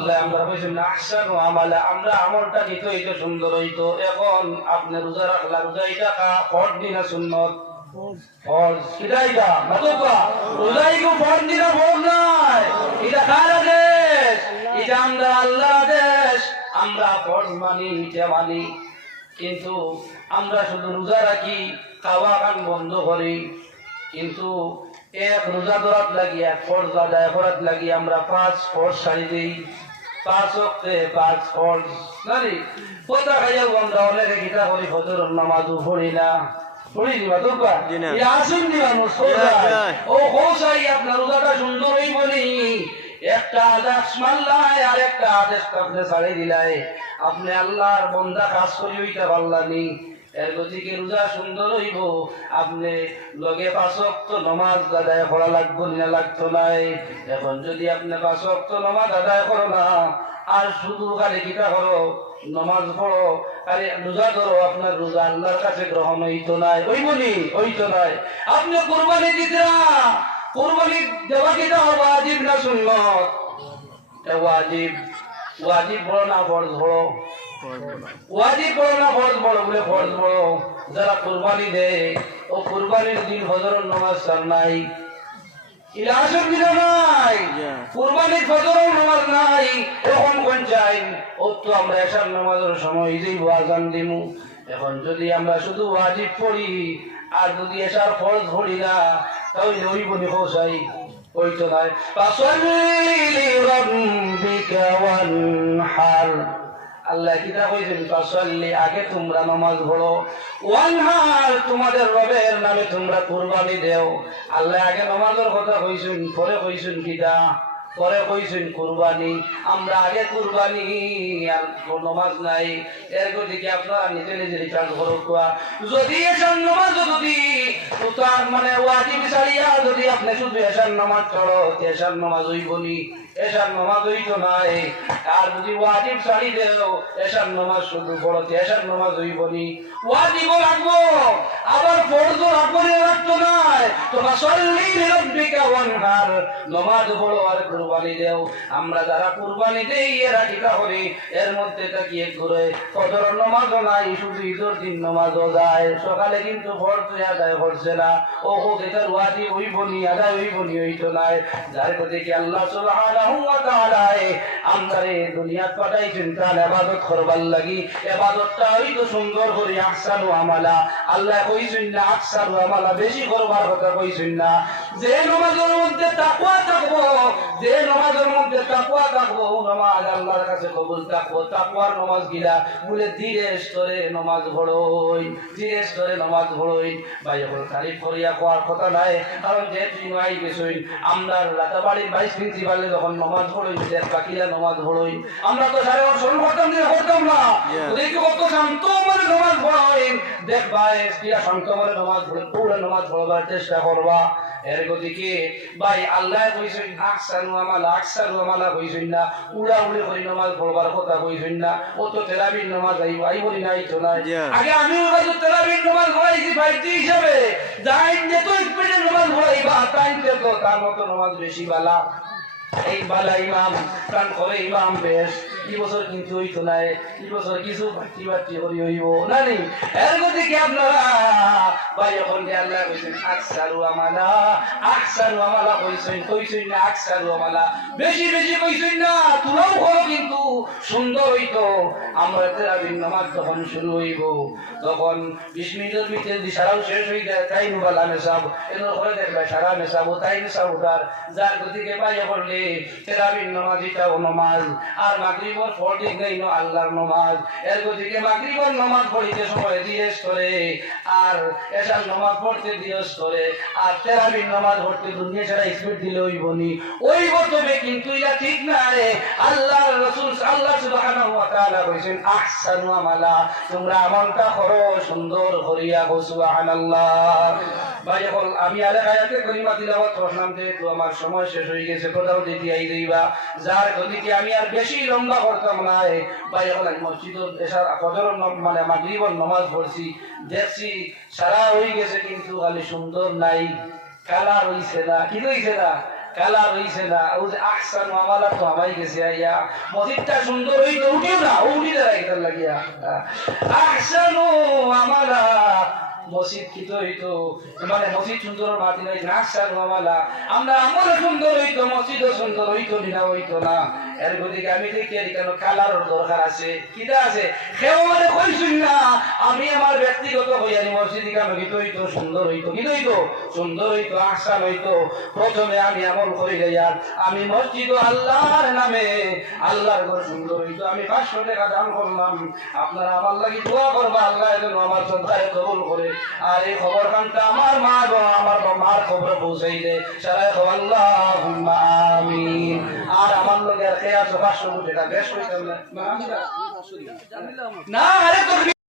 আল্লাহ আমরা কইছেন আহসানু আমালা, আমরা আমলটা কি হইতো সুন্দর হইতো। এখন আপনি রোজা রাখলা, রোজা এটা ফরজ দিনা সুন্নত? ফরজ। কিটা এটা মাতবা রোজাই কো ফরজ দিনা ফরজ নাই, এটা কার আদেশ? এটা আমরা আল্লাহর আদেশ, আমরা ফরজ মানি, এটা মানি। কিন্তু আমরা শুধু রোজা রাখি, খাওয়া খান বন্ধ করি, কিন্তু এক রোজা ধরাত লাগি, এক ফরজ আদায় করাত লাগি আমরা 5 ফরজ ছাড়ি দিই। 5 ওয়াক্তে 5 ফরজ জানি কথা খাইয়াও আমরা অনেকে গীতা করি, ফজরের নামাজও পড়ি না। পড়ি দিবা তো কা এই আসুন দিবা মুসলমান ও হোসাই আপনার রোজাটা সুন্দর হই বলি একটা আদেশ মানলাই আর একটা আদেশ আপনি ছাড়ি দিলাই, আপনি আল্লাহর বান্দা কাজ করি ওইটা পারলানি। এর গতিকে রোজা সুন্দর হইব, আপনি লগে 5 ওয়াক্ত নামাজ আদায় করা লাগবে না, লাগতো নাই। এখন যদি আপনি 5 ওয়াক্ত নামাজ আদায় করো না, আর শুধু খালি কিটা করো, নামাজ পড়ো, আরে রোজা ধরো, আপনার রোজা আল্লাহর কাছে গ্রহণ হইতো নাই, হইতো নাই। আপনি কুরবানি দিতে না, কুরবানি দেওয়া কিটা ওয়াজিব না সুন্নত? ওয়াজিব। ওয়াজিব বড় না ফরজ বড়? ওয়াজিব বড় না ফরজ বড়? বলে ফরজ বড়। যারা কুরবানি দেয় ও কুরবানির দিন ফজরের নামাজ সার নাই, ইলাসের দিন নাই, কুরবানির ফজরের নামাজ নাই, এখন কোন চাই ও তো আমরা এশার নামাজের সময় দিব, আজান দিমু। এখন যদি আমরা শুধু ওয়াজিব পড়ি আর যদি এশার ফরজ পড়ি না, তাহলে ওই বনি হোসাই হইতো নাই। ফাসাল্লি লিরাব্বিকা ওয়ানহার, আল্লাহ কিতা কইছেন ফাসাল্লি, আগে তোমরা নামাজ পড়ো, ওয়ানহার তোমাদের রবের নামে তোমরা কুরবানি দেও। আল্লাহ আগে নামাজের কথা কইছেন, পরে কইছেন কিতা? পরে কইছেন কুরবানি। আমরা আগে কুরবানি আর নামাজ নাই। এর গতিকে আপনারা নিজে নিজের কাজ করো। যদি এসার নামাজ যদি তার মানে ওয়াজিব ছাড়িয়া যদি আপনি শুধু এসার নামাজ পড়ো, এসার নামাজ হইবনি, এসার নামাজ হইতো নাই। আর যদি ওয়াজিব ছাড়ি দেও, এসার নামাজ শুধু পড়ো, এসার নামাজ হইবনি। ওয়াজিবও রাখবো আবার ফরজও রাখবো, রাখতো নাই। তো ফাসাল্লি লিরাব্বিকা ওয়ানহার, নামাজ পড়ো আর কুরবানি দেও। আমরা যারা কুরবানি দেই এরা কিটা করি, এর মধ্যে তাকিয়ে ঘুরে ফজরের নামাজও নাই, শুধু ঈদের দিন নামাজও যায়, সকালে কিন্তু ফরজ আদায় করছে না। ও এটার ওয়াজিব হইবনি, আদায় হইবনি, হইতো নাই। যার প্রতি আল্লাহ সুবহানাহু ওয়া তাআলা আমরারে দুনিয়াত পাঠাইছেন তার ইবাদত করবার লাগি। ইবাদতটা হইতো সুন্দর করে আহসানু আমালা। আল্লাহ কইছেন না আহসানু আমালা বেশি করবার কথা কইছেন না। যে নামাজের মধ্যে তাকওয়া থাকবো, যে নামাজের মধ্যে তাকওয়া থাকবো, নামাজ আল্লাহর কাছে কবুল থাকবো। তাকওয়ার নামাজ গিলা বলে ধীরে স্তরে নামাজ পড়ই, ধীরে স্তরে নামাজ পড়ই। ভাই এখন তারিফ করিয়া কোয়ার কথা নাই, কারণ যে তুই মাই গেছই আমরা রাতাবাড়ির ভাইস প্রিন্সিপালে যখন নামাজ পড়ই, দেখ বাকিরা নামাজ পড়ই। আমরা তো 8:30 করতাম না, করতাম না। দেখি কত শান্ত মানে নামাজ পড়ই। দেখ ভাই কিরা শান্ত মানে নামাজ পড়ে, পুরো নামাজ পড়বার চেষ্টা করবা। এর গতিকে ভাই আল্লাহ কইছেন আহসানু আমালা, আহসানু আমালা কইছেন না, উড়া উড়ে করে নামাজ পড়বার কথা কইছেন না। ও তো তেরাবির নামাজ আইবনি নাই তো নাই। আগে আমিও হয়তো তেরাবির নামাজ পড়াইছি 5 হিসাবে, যাই যে তো স্পিডের নামাজ পড়াইবা তাই তো তার মতো নামাজ বেশি বালা। এই বালা ইমাম প্রাণ করে ইমাম বেশ, এই বছর কিন্তু হইতো নাই, এই বছর কিছু বাড়তি বাড়তি করি হইব নানি। এর গতিকে আপনারা ভাই এখন যে আল্লাহ কইছেন আকসারু আমালা, আকসারু আমালা কইছেন না আকসারু আমালা, বেশি বেশি কইছেন না। তুলাও করো কিন্তু সুন্দর হইতো। আমরা তেরাবির নামাজ যখন শুরু হইব, তখন 20 মিনিটের ভিতরে যদি সারাও শেষ হয়ে যায় তাই নুবালা মেসাব, এর করে দেখবে সারা মেসাব তাই মেসাব উঠার। যার গতিকে ভাই করলে তেরাবির নামাজ এটাও নামাজ, আর মাগরিবের পর ঠিক নেই আল্লাহর নামাজ। এর গতিকে মাগরিবের নামাজ পড়িতে সময় দিয়েস করে, আর এশার নামাজ পড়তে দিয়েস করে, আর তেরাবির নামাজ পড়তে দুনিয়া ছাড়া স্পিড দিলে হইবনি, ওইব তবে কিন্তু এটা ঠিক নাই। আল্লাহর রাসূল আল্লাহ সুবহানাহু ওয়া তাআলা কইছেন আহসানু আমালা, তোমরা আমলটা করো সুন্দর করিয়া, সুবহানাল্লাহ। ভাই এখন আমি আরে আয়াতে কালিমা তিলাওয়াত করলাম, যেহেতু আমার সময় শেষ হয়ে গেছে, কোথাও দিতে আই দিবা। যার গতিকে আমি আর বেশি লম্বা করতাম না। ভাই এখন আমি মসজিদের এশার ফজরের মানে মাগরিবের নামাজ পড়ছি, দেখছি সারা হয়ে গেছে কিন্তু খালি সুন্দর নাই, কালার হইছে না, কি হইছে না, কালার হইছে না ও যে আহসান আমালা তো আমাই গেছে আইয়া মসজিদটা সুন্দর হইতো উঠিও না উঠি দাঁড়াইতে লাগিয়া আহসানু আমালা মসজিদ কি তো হইতো মানে মসজিদ সুন্দর মাতি নাই আহসানু আমালা আমরা আমল সুন্দর হইতো মসজিদও সুন্দর হইতো না হইতো না এর গদিকে আমি দেখি আর কেন কালারের দরকার আছে কিটা আছে কেউ মানে কইছুন না আমি আমার ব্যক্তিগত হইয়ানি মসজিদে কেন কি হইতো সুন্দর হইতো কি হইতো সুন্দর হইতো আহসান হইতো প্রথমে আমি আমল করি যাইয়ার আমি মসজিদ আল্লাহর নামে আল্লাহর ঘর সুন্দর হইতো আমি 500 টাকা দান করলাম আপনারা আমার লাগি দোয়া করবা আল্লাহ যেন আমার সন্তান কবুল করে আর এই খবর কানটা আমার মা এবং আমার মার খবর পৌঁছাই দে সারা আল্লাহুম্মা আমিন আর আমার লগে আর কে আছে 500 টাকা বেশ হইতাম না না আরে তো